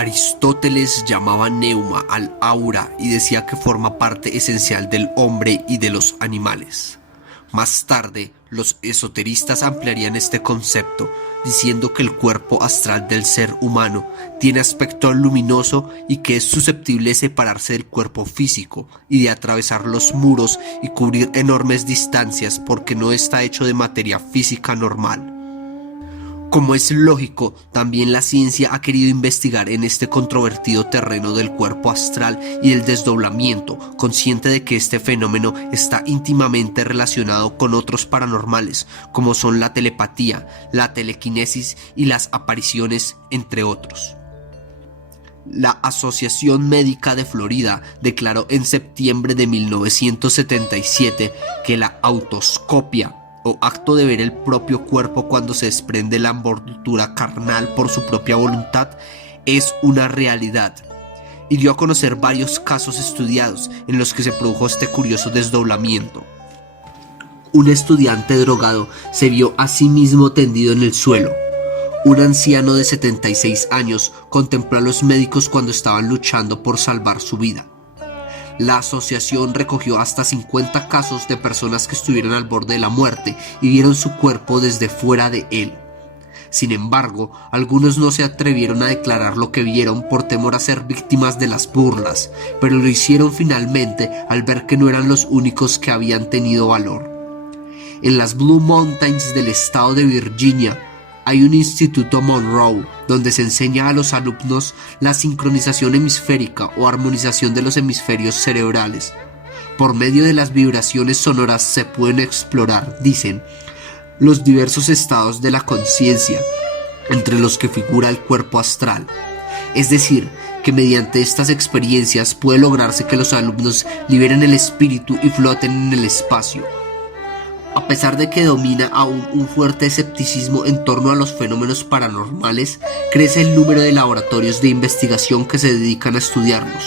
Aristóteles llamaba neuma al aura y decía que forma parte esencial del hombre y de los animales. Más tarde, los esoteristas ampliarían este concepto, diciendo que el cuerpo astral del ser humano tiene aspecto luminoso y que es susceptible de separarse del cuerpo físico y de atravesar los muros y cubrir enormes distancias porque no está hecho de materia física normal. Como es lógico, también la ciencia ha querido investigar en este controvertido terreno del cuerpo astral y del desdoblamiento, consciente de que este fenómeno está íntimamente relacionado con otros paranormales, como son la telepatía, la telequinesis y las apariciones, entre otros. La Asociación Médica de Florida declaró en septiembre de 1977 que la autoscopia, o acto de ver el propio cuerpo cuando se desprende la envoltura carnal por su propia voluntad, es una realidad, y dio a conocer varios casos estudiados en los que se produjo este curioso desdoblamiento. Un estudiante drogado se vio a sí mismo tendido en el suelo. Un anciano de 76 años contempló a los médicos cuando estaban luchando por salvar su vida. La asociación recogió hasta 50 casos de personas que estuvieron al borde de la muerte y vieron su cuerpo desde fuera de él. Sin embargo, algunos no se atrevieron a declarar lo que vieron por temor a ser víctimas de las burlas, pero lo hicieron finalmente al ver que no eran los únicos que habían tenido valor. En las Blue Mountains del estado de Virginia, hay un instituto Monroe donde se enseña a los alumnos la sincronización hemisférica o armonización de los hemisferios cerebrales. Por medio de las vibraciones sonoras se pueden explorar, dicen, los diversos estados de la conciencia, entre los que figura el cuerpo astral. Es decir, que mediante estas experiencias puede lograrse que los alumnos liberen el espíritu y floten en el espacio. A pesar de que domina aún un fuerte escepticismo en torno a los fenómenos paranormales, crece el número de laboratorios de investigación que se dedican a estudiarlos.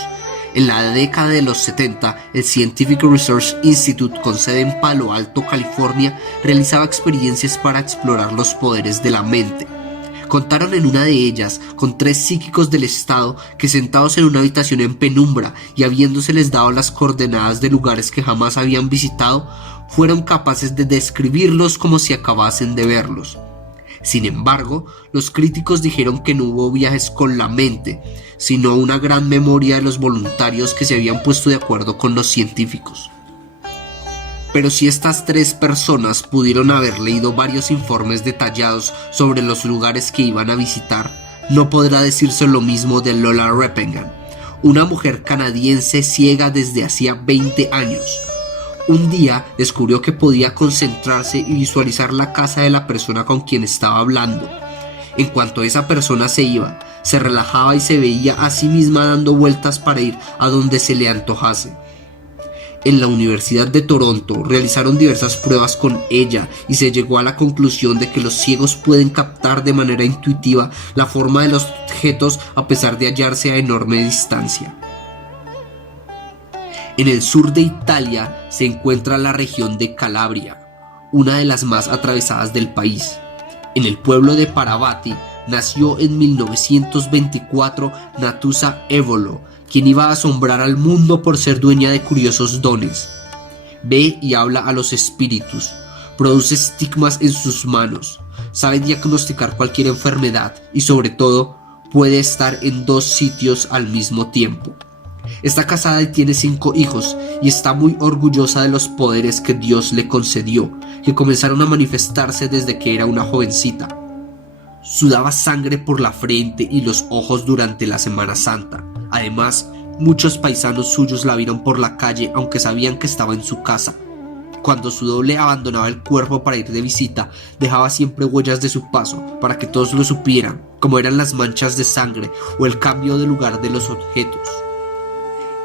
En la década de los 70, el Scientific Research Institute, con sede en Palo Alto, California, realizaba experiencias para explorar los poderes de la mente. Contaron en una de ellas con 3 psíquicos del estado que, sentados en una habitación en penumbra y habiéndoseles dado las coordenadas de lugares que jamás habían visitado, fueron capaces de describirlos como si acabasen de verlos. Sin embargo, los críticos dijeron que no hubo viajes con la mente, sino una gran memoria de los voluntarios que se habían puesto de acuerdo con los científicos. Pero si estas 3 personas pudieron haber leído varios informes detallados sobre los lugares que iban a visitar, no podrá decirse lo mismo de Lola Reppengan, una mujer canadiense ciega desde hacía 20 años. Un día descubrió que podía concentrarse y visualizar la casa de la persona con quien estaba hablando. En cuanto esa persona se iba, se relajaba y se veía a sí misma dando vueltas para ir a donde se le antojase. En la Universidad de Toronto realizaron diversas pruebas con ella y se llegó a la conclusión de que los ciegos pueden captar de manera intuitiva la forma de los objetos a pesar de hallarse a enorme distancia. En el sur de Italia se encuentra la región de Calabria, una de las más atravesadas del país. En el pueblo de Paravati nació en 1924 Natusa Evolo, quien iba a asombrar al mundo por ser dueña de curiosos dones. Ve y habla a los espíritus, produce estigmas en sus manos, sabe diagnosticar cualquier enfermedad y sobre todo puede estar en 2 sitios al mismo tiempo. Está casada y tiene 5 hijos y está muy orgullosa de los poderes que Dios le concedió, que comenzaron a manifestarse desde que era una jovencita. Sudaba sangre por la frente y los ojos durante la Semana Santa. Además, muchos paisanos suyos la vieron por la calle aunque sabían que estaba en su casa. Cuando su doble abandonaba el cuerpo para ir de visita, dejaba siempre huellas de su paso para que todos lo supieran, como eran las manchas de sangre o el cambio de lugar de los objetos.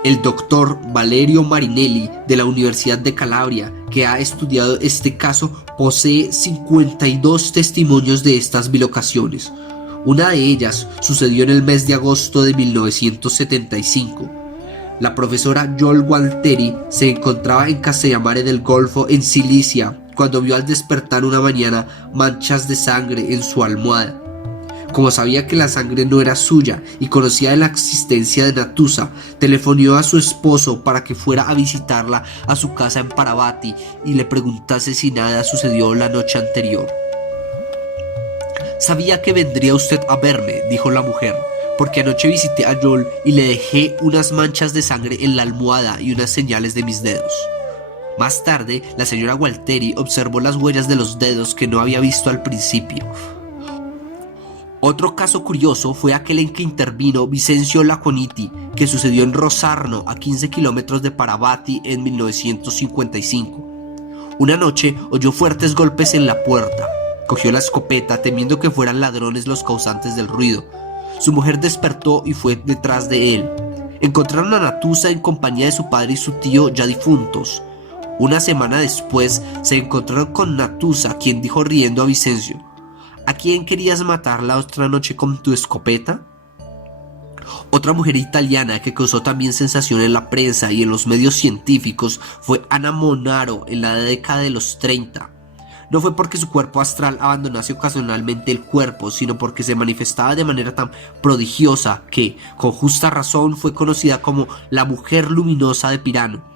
El doctor Valerio Marinelli de la Universidad de Calabria, que ha estudiado este caso, posee 52 testimonios de estas bilocaciones. Una de ellas sucedió en el mes de agosto de 1975. La profesora Joel Gualteri se encontraba en Castellamare del Golfo, en Sicilia, cuando vio al despertar una mañana manchas de sangre en su almohada. Como sabía que la sangre no era suya y conocía de la existencia de Natusa, telefonó a su esposo para que fuera a visitarla a su casa en Parvati y le preguntase si nada sucedió la noche anterior. «Sabía que vendría usted a verme», dijo la mujer, «porque anoche visité a Joel y le dejé unas manchas de sangre en la almohada y unas señales de mis dedos». Más tarde, la señora Gualteri observó las huellas de los dedos que no había visto al principio. Otro caso curioso fue aquel en que intervino Vicencio Laconiti, que sucedió en Rosarno, a 15 kilómetros de Parvati, en 1955. Una noche oyó fuertes golpes en la puerta. Cogió la escopeta, temiendo que fueran ladrones los causantes del ruido. Su mujer despertó y fue detrás de él. Encontraron a Natusa en compañía de su padre y su tío ya difuntos. Una semana después se encontraron con Natusa, quien dijo riendo a Vicencio: «¿A quién querías matar la otra noche con tu escopeta?». Otra mujer italiana que causó también sensación en la prensa y en los medios científicos fue Anna Monaro en la década de los 30. No fue porque su cuerpo astral abandonase ocasionalmente el cuerpo, sino porque se manifestaba de manera tan prodigiosa que, con justa razón, fue conocida como la mujer luminosa de Pirano.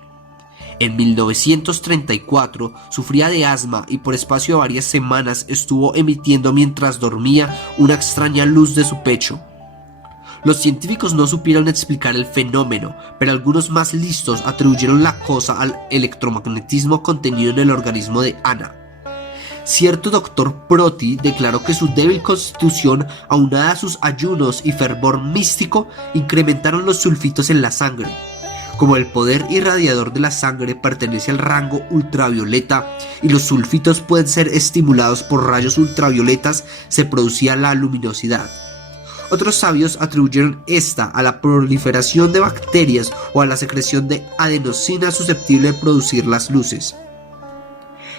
En 1934 sufría de asma y por espacio de varias semanas estuvo emitiendo mientras dormía una extraña luz de su pecho. Los científicos no supieron explicar el fenómeno, pero algunos más listos atribuyeron la cosa al electromagnetismo contenido en el organismo de Ana. Cierto doctor Proti declaró que su débil constitución, aunada a sus ayunos y fervor místico, incrementaron los sulfitos en la sangre. Como el poder irradiador de la sangre pertenece al rango ultravioleta y los sulfitos pueden ser estimulados por rayos ultravioletas, se producía la luminosidad. Otros sabios atribuyeron esta a la proliferación de bacterias o a la secreción de adenosina susceptible de producir las luces.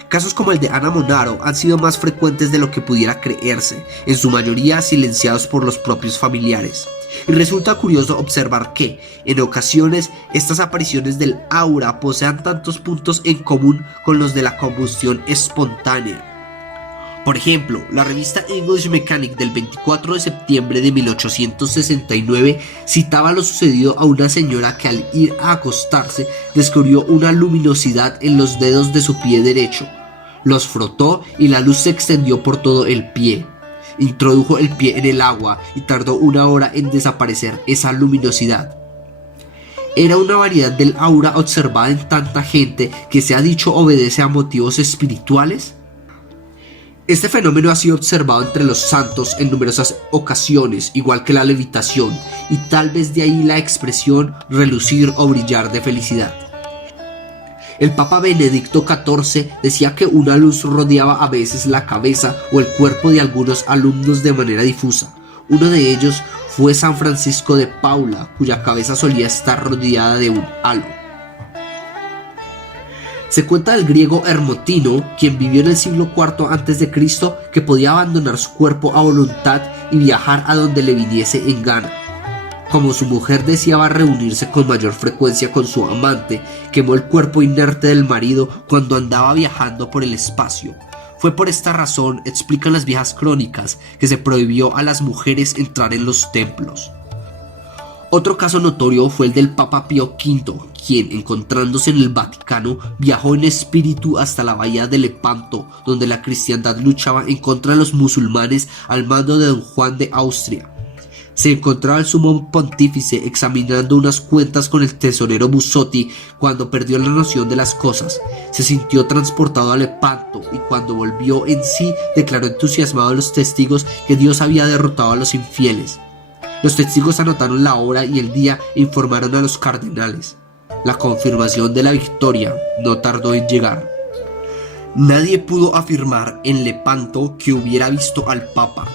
Casos como el de Anna Monaro han sido más frecuentes de lo que pudiera creerse, en su mayoría silenciados por los propios familiares. Y resulta curioso observar que, en ocasiones, estas apariciones del aura posean tantos puntos en común con los de la combustión espontánea. Por ejemplo, la revista English Mechanic del 24 de septiembre de 1869 citaba lo sucedido a una señora que al ir a acostarse descubrió una luminosidad en los dedos de su pie derecho. Los frotó y la luz se extendió por todo el pie. Introdujo el pie en el agua y tardó 1 hora en desaparecer esa luminosidad. Era una variedad del aura observada en tanta gente que se ha dicho obedece a motivos espirituales. Este fenómeno ha sido observado entre los santos en numerosas ocasiones, igual que la levitación, y tal vez de ahí la expresión relucir o brillar de felicidad. El Papa Benedicto XIV decía que una luz rodeaba a veces la cabeza o el cuerpo de algunos alumnos de manera difusa. Uno de ellos fue San Francisco de Paula, cuya cabeza solía estar rodeada de un halo. Se cuenta del griego Hermotino, quien vivió en el siglo IV a.C., que podía abandonar su cuerpo a voluntad y viajar a donde le viniese en gana. Como su mujer deseaba reunirse con mayor frecuencia con su amante, quemó el cuerpo inerte del marido cuando andaba viajando por el espacio. Fue por esta razón, explican las viejas crónicas, que se prohibió a las mujeres entrar en los templos. Otro caso notorio fue el del Papa Pío V, quien, encontrándose en el Vaticano, viajó en espíritu hasta la bahía de Lepanto, donde la cristiandad luchaba en contra de los musulmanes al mando de don Juan de Austria. Se encontraba el sumo pontífice examinando unas cuentas con el tesorero Busotti cuando perdió la noción de las cosas. Se sintió transportado a Lepanto y cuando volvió en sí declaró entusiasmado a los testigos que Dios había derrotado a los infieles. Los testigos anotaron la hora y el día e informaron a los cardenales. La confirmación de la victoria no tardó en llegar. Nadie pudo afirmar en Lepanto que hubiera visto al Papa,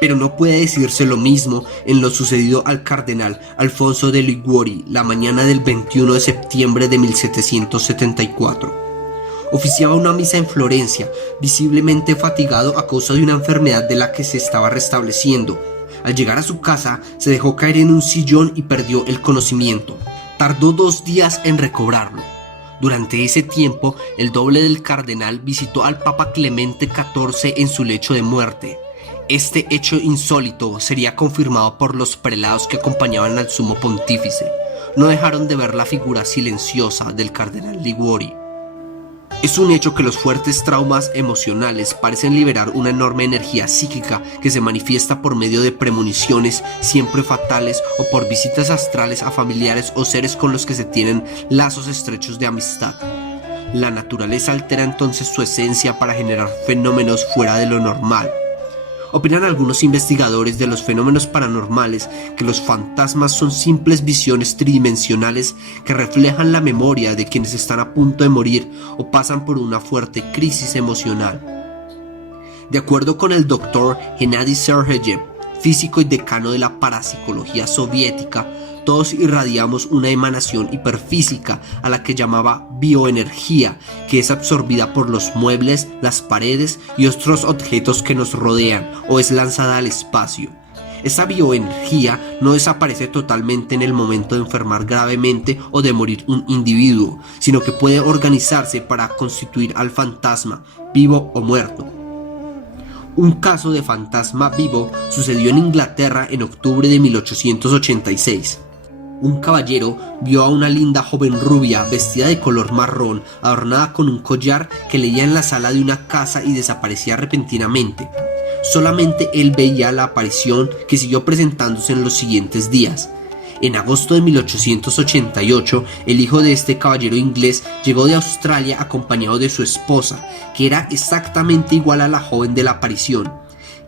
pero no puede decirse lo mismo en lo sucedido al cardenal Alfonso de Liguori la mañana del 21 de septiembre de 1774. Oficiaba una misa en Florencia, visiblemente fatigado a causa de una enfermedad de la que se estaba restableciendo. Al llegar a su casa, se dejó caer en un sillón y perdió el conocimiento. Tardó 2 días en recobrarlo. Durante ese tiempo, el doble del cardenal visitó al Papa Clemente XIV en su lecho de muerte. Este hecho insólito sería confirmado por los prelados que acompañaban al sumo pontífice. No dejaron de ver la figura silenciosa del cardenal Liguori. Es un hecho que los fuertes traumas emocionales parecen liberar una enorme energía psíquica que se manifiesta por medio de premoniciones siempre fatales o por visitas astrales a familiares o seres con los que se tienen lazos estrechos de amistad. La naturaleza altera entonces su esencia para generar fenómenos fuera de lo normal. Opinan algunos investigadores de los fenómenos paranormales que los fantasmas son simples visiones tridimensionales que reflejan la memoria de quienes están a punto de morir o pasan por una fuerte crisis emocional. De acuerdo con el doctor Gennady Sergeyev, físico y decano de la parapsicología soviética, todos irradiamos una emanación hiperfísica a la que llamaba bioenergía, que es absorbida por los muebles, las paredes y otros objetos que nos rodean o es lanzada al espacio. Esa bioenergía no desaparece totalmente en el momento de enfermar gravemente o de morir un individuo, sino que puede organizarse para constituir al fantasma, vivo o muerto. Un caso de fantasma vivo sucedió en Inglaterra en octubre de 1886. Un caballero vio a una linda joven rubia vestida de color marrón, adornada con un collar que leía en la sala de una casa y desaparecía repentinamente. Solamente él veía la aparición, que siguió presentándose en los siguientes días. En agosto de 1888, el hijo de este caballero inglés llegó de Australia acompañado de su esposa, que era exactamente igual a la joven de la aparición,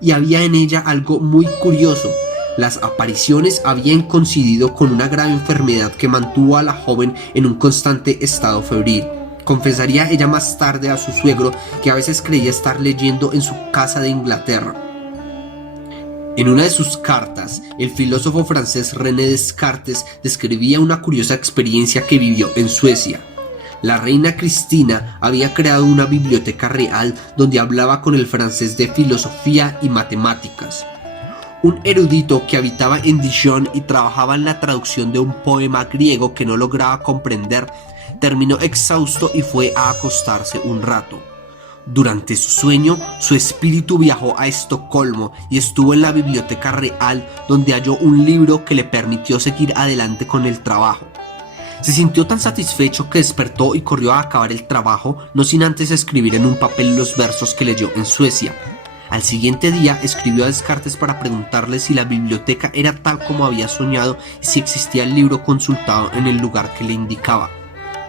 y había en ella algo muy curioso. Las apariciones habían coincidido con una grave enfermedad que mantuvo a la joven en un constante estado febril. Confesaría ella más tarde a su suegro que a veces creía estar leyendo en su casa de Inglaterra. En una de sus cartas, el filósofo francés René Descartes describía una curiosa experiencia que vivió en Suecia. La reina Cristina había creado una biblioteca real donde hablaba con el francés de filosofía y matemáticas. Un erudito que habitaba en Dijon y trabajaba en la traducción de un poema griego que no lograba comprender, terminó exhausto y fue a acostarse un rato. Durante su sueño, su espíritu viajó a Estocolmo y estuvo en la biblioteca real, donde halló un libro que le permitió seguir adelante con el trabajo. Se sintió tan satisfecho que despertó y corrió a acabar el trabajo, no sin antes escribir en un papel los versos que leyó en Suecia. Al siguiente día escribió a Descartes para preguntarle si la biblioteca era tal como había soñado y si existía el libro consultado en el lugar que le indicaba.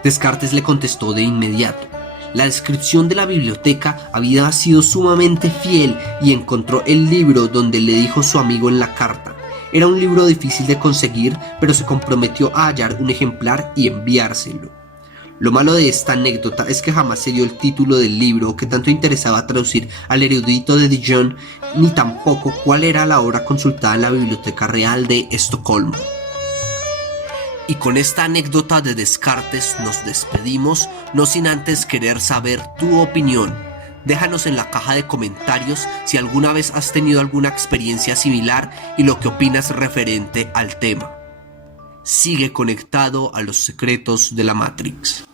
Descartes le contestó de inmediato. La descripción de la biblioteca había sido sumamente fiel y encontró el libro donde le dijo su amigo en la carta. Era un libro difícil de conseguir, pero se comprometió a hallar un ejemplar y enviárselo. Lo malo de esta anécdota es que jamás se dio el título del libro que tanto interesaba traducir al erudito de Dijon, ni tampoco cuál era la obra consultada en la Biblioteca Real de Estocolmo. Y con esta anécdota de Descartes nos despedimos, no sin antes querer saber tu opinión. Déjanos en la caja de comentarios si alguna vez has tenido alguna experiencia similar y lo que opinas referente al tema. Sigue conectado a los secretos de la Matrix.